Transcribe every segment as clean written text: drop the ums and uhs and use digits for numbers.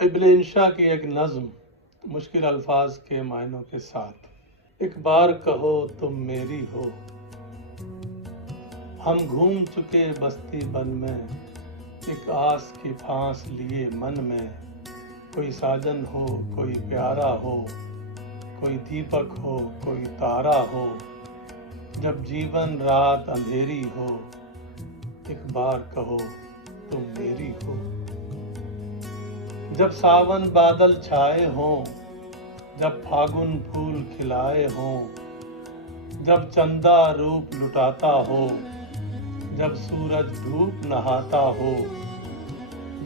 इब्न इंशा की एक नज्म मुश्किल अल्फाज के मायनों के साथ। एक बार कहो तुम मेरी हो, हम घूम चुके बस्ती बन में, एक आस की फांस लिए मन में। कोई साजन हो, कोई प्यारा हो, कोई दीपक हो, कोई तारा हो, जब जीवन रात अंधेरी हो, एक बार कहो तुम मेरी हो। जब सावन बादल छाए हों, जब फागुन फूल खिलाए हों, जब चंदा रूप लुटाता हो, जब सूरज धूप नहाता हो,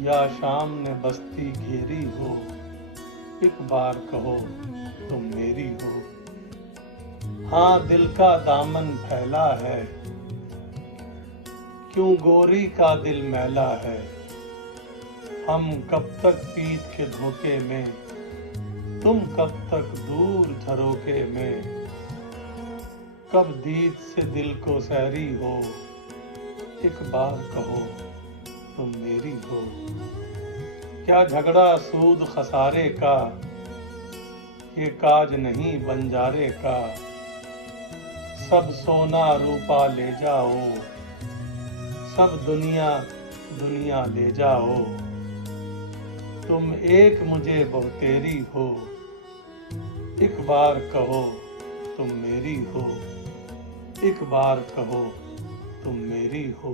या शाम ने बस्ती घेरी हो, एक बार कहो तुम मेरी हो। हाँ, दिल का दामन फैला है, क्यों गोरी का दिल मैला है। हम कब तक पीत के धोखे में, तुम कब तक दूर झरोखे में। कब दीद से दिल को सहरी हो, एक बार कहो तुम मेरी हो। क्या झगड़ा सूद खसारे का, ये काज नहीं बंजारे का। सब सोना रूपा ले जाओ, सब दुनिया दुनिया ले जाओ। तुम एक मुझे बहुतेरी हो, एक बार कहो तुम मेरी हो। एक बार कहो तुम मेरी हो।